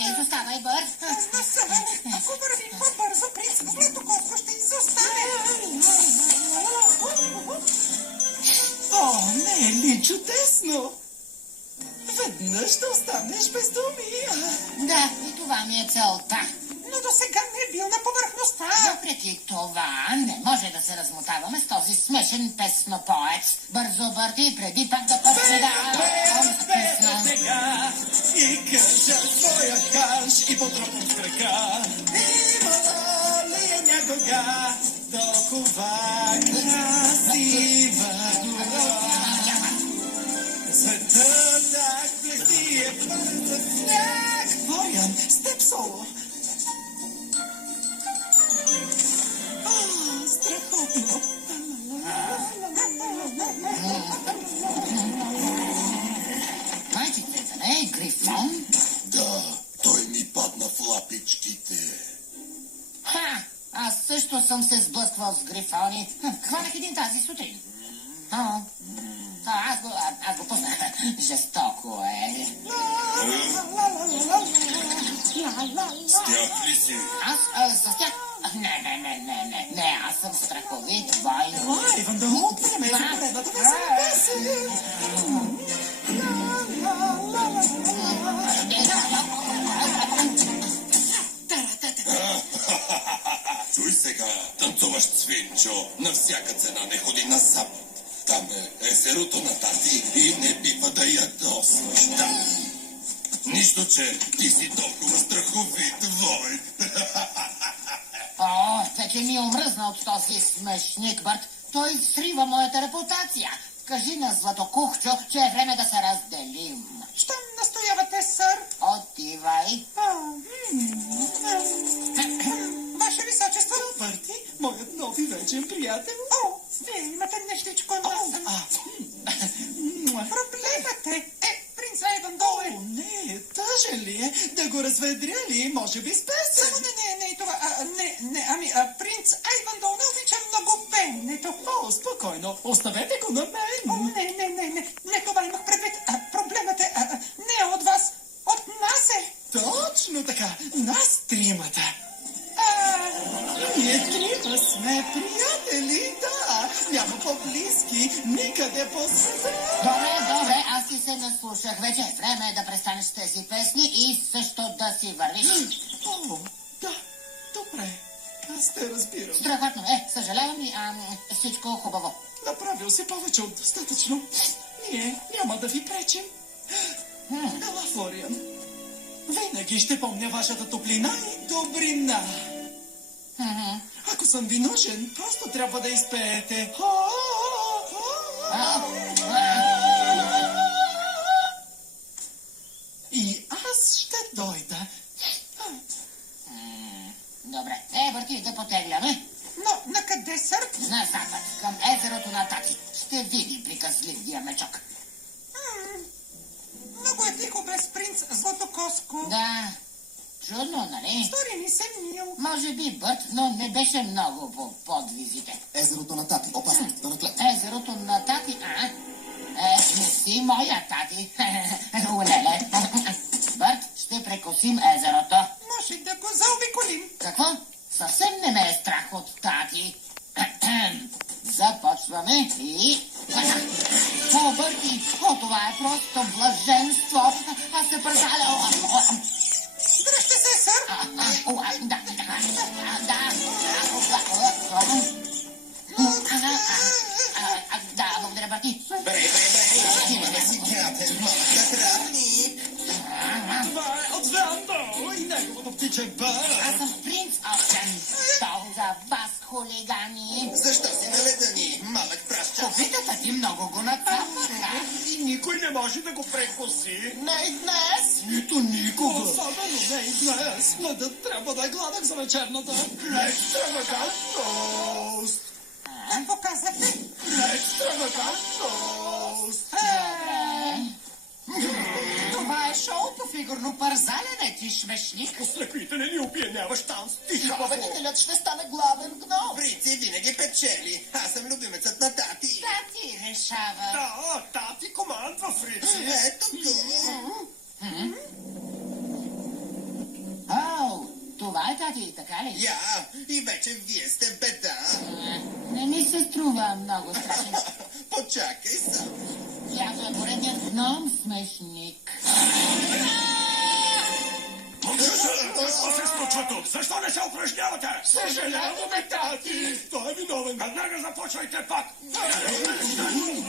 Не изоставай, Бърт. Не съм. Ако вървим по-бързо, принц Златокоско ще изоставя. О, не е ли чудесно? Веднъж да останеш без думи. Да, и това ми е целта. Но до сега не е бил на повърхността. Въпреки това, не може да се размотаваме с този смешен песнопоец. Бързо, Бърти, преди пак да почне да... Без сега и кажа своя хаш и потропам с крака. Имала ли е някога толкова красива гора? Светът так блести е пълен за сняг. Боян, с теб соло. Страхотно. Майчице, да не е грифон? Да, той ми падна в лапичките. Ха! Аз също съм се сблъсквал с грифони. Хванах един тази сутрин. Аз го пуснах. Жестоко е. С тях ли си? Аз с тях? Не, аз съм страховит войн. Иван, да му отпреме за поредната весела песен. Чуй сега, танцуващ свинчо, на всяка цена не ходи на запад. Там е езерото на тати и не бива да ядосваш там. Нищо, че ти си толкова страховит войн. О, вече ми е омръзна от този смешник, Бърт. Той срива моята репутация. Кажи на Златокухчо, че е време да се разделим. Щом настоявате, сър? Отивай. Ваше височество? Бърти, моят нови вечен приятел. О, вие имате нещичко на Проблемът е принц Айвандол. О, не, тъжен ли е? Да го разведря ли? Може би с песен? Само не, това, принц Айвандол не обича много пенето. О, спокойно, оставете го на мен. Не, това имах предвид. Проблемът е не от вас, от нас е. Точно така, нас тримата. Ние трима сме приятели, да. Няма по-близки, никъде по света. Добре, аз ти се наслушах. Вече е време да престанеш с тези песни и също да си вървиш. О, да, добре. Аз те разбирам. Страхотно. Съжалявам и всичко хубаво. Направил си повече от достатъчно. Ние няма да ви пречим. Ела, Флориан. Винаги ще помня вашата топлина и добрина. Ако съм ви нужен, просто трябва да изпеете. И аз ще дойда. Добре. Бърти, да потегляме. Но на къде, сър? На запад, към езерото на Тати. Ще види приказлив диамечок. Много е тихо без принц Златокоско. Да. Чудно, нали? Стори ми се мил. Може би, Бърт, но не беше много по подвизите. Езерото на тати, опасно, да наклет. Езерото на Тати, не си моя Тати. Олеле. Бърт, ще прекосим езерото. Може да го заобиколим. Какво? Съвсем не ме е страх от Тати. Започваме и... О, Бърти, това е просто блаженство. Аз се пързаля. Дръжте се, сър. Да, благодаря, Бърти. Бре, имаме си приятел, малък натрапник. Това е от Вандо и неговото птиче бър. Аз съм принц Остен. Стол за вас, хулигани. Защо си на леда ни, малък праща? Попитата ти много го нацапна. И никой не може да го прекоси. Не и днес. Нито никога. Особено не и днес. Ледът трябва да е гладък за вечерната. Екстравагантност. Какво казахте? Екстравагантност. Това е шоуто, фигурно пързалене, ти шмешник. Ослепителен и опияняващ танц. Тиха. Победителят ще стане главен гном. Принци винаги печели. Аз съм любимецът на тати. Тати решава. Да, тати, командва, Фрици. Ето го. тати, така ли? Я и вече вие сте беда. Не ми се струва много страшно. Почакай сам. Явно е поредният гном смешник. Какво се случва тук? Защо не се упражнявате? Съжаляваме, тати! Той е виновен. Веднага започвайте пак.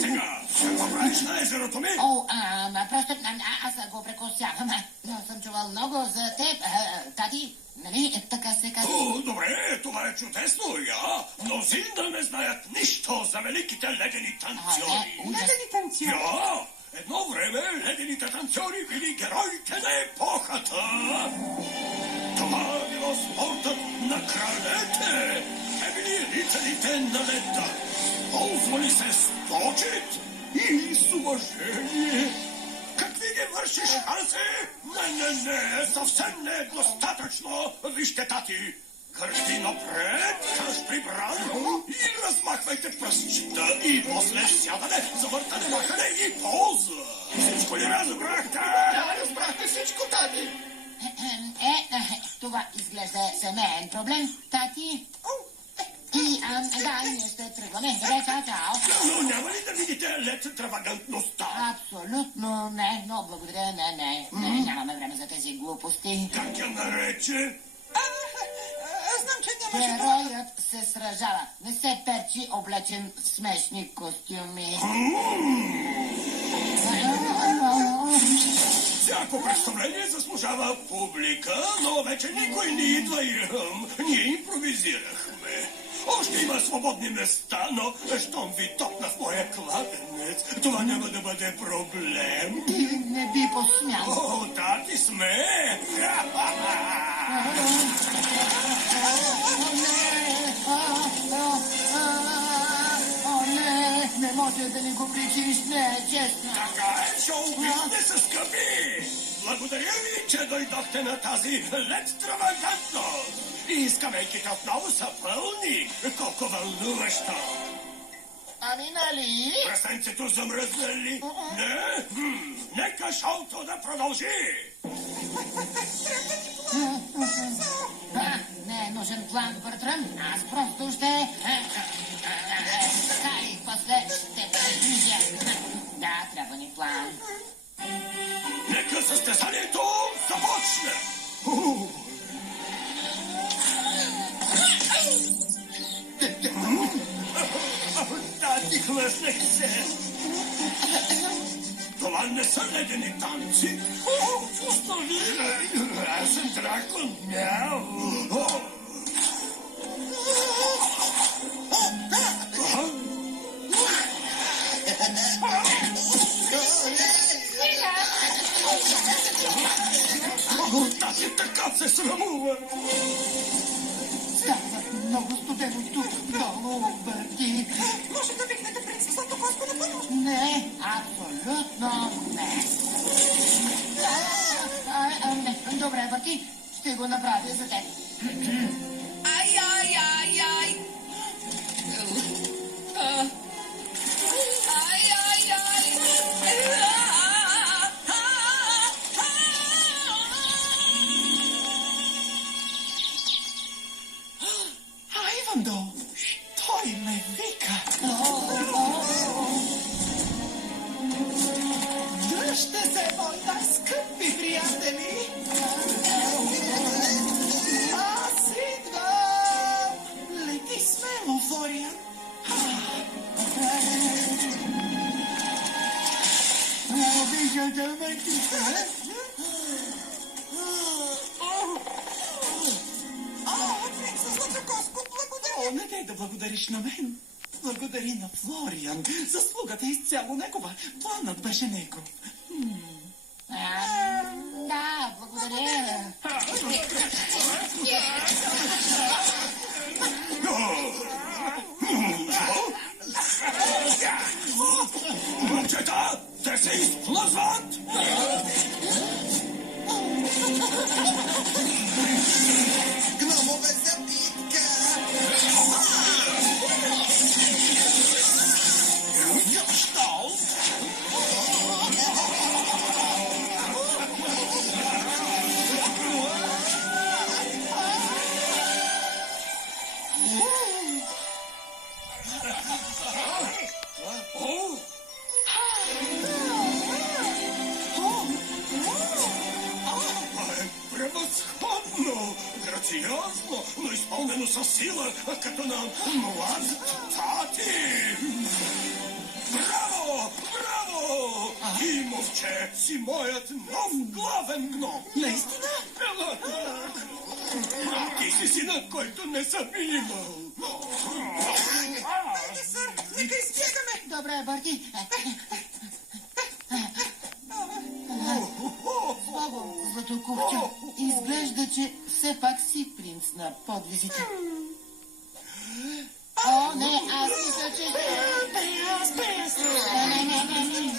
Сега, какво правиш на езерото ми? О, просто аз го прекосявам. Но съм чувал много за теб, тати. Нали, така се казва. О, добре, това е чудесно, я. Мнозина не знаят нищо за великите ледени танцори. Ужас. Ледени танцори. Я, едно време ледените танцори били героите на епохата. Това било спортът на кралете. Те били рицарите на леда. Ползвали се с почет и с уважение. Какви ги вършиш, Ханси? Не, съвсем не е достатъчно. Вижте, тати, кърпи напред, къж прибран и размахвайте пръстчета. И после сядане, завъртане, махане и полза. Всичко ли разбрахте? Да, разбрахте всичко, тати! Това изглежда семейен проблем, тати. И, да, ние ще тръгваме. Добре, чао. Но няма ли да видите екстравагантността? Абсолютно не, но благодаря, не, нямаме време за тези глупости. Как я нарече? Знам, че нямаше... Героят се сражава. Не се перчи, облечен в смешни костюми. Всяко представление заслужава публика, но вече никой не идва и ние импровизирахме. Още има свободни места, но щом ви топна в моя кладенец, това няма да бъде проблем. Ти не би посмял. О, таки сме! О, не може да ни го причиниш, не е честно. Така е, шоу не се скъпи! Благодаря ви, че дойдохте на тази екстравагантност! И скамейките отново са пълни. Колко вълнуващо! Ами нали? Прасенцето замръзнали? Не? Нека шоуто да продължи! Не е нужен план, Бъртрън. Аз просто ще... Така и после ще предвижа. Да, трябва ни план. Нека състезанието започне! Тати, хлъснах се! Това не са ледени танци! Остави! Аз съм дракон! Мяу! Тати така се срамува! Става много студено тук, долу, Бърти. Може да викнете принц Златокоска на помощ? Не, абсолютно не. Добре, Бърти, ще го направя за теб. Ай! Айвандо, той ме вика. Дръжте се, мои скъпи приятели! Аз идвам! Лети смело, Флориан! Обиждате ме, Принц Златокоско, благодаря. О, не дай да благодариш на мен. Благодари на Флориан. Заслугата е изцяло негова. Планът беше негов. Да, благодаря. Момчета, те се изплъзват! Гномове за битка! Защо? сериозно, но изпълнено със сила, като на млад тати. Браво! Браво! Ти, момче, си моят нов главен гном. Наистина? Ти си синът, който не съм имал. Хайде, сър, нека избягаме. Добре, Барти. Браво, Златокухчо. Изглежда, че все пак си принц на подвизите. О, не, аз мисля, че... Без! Не.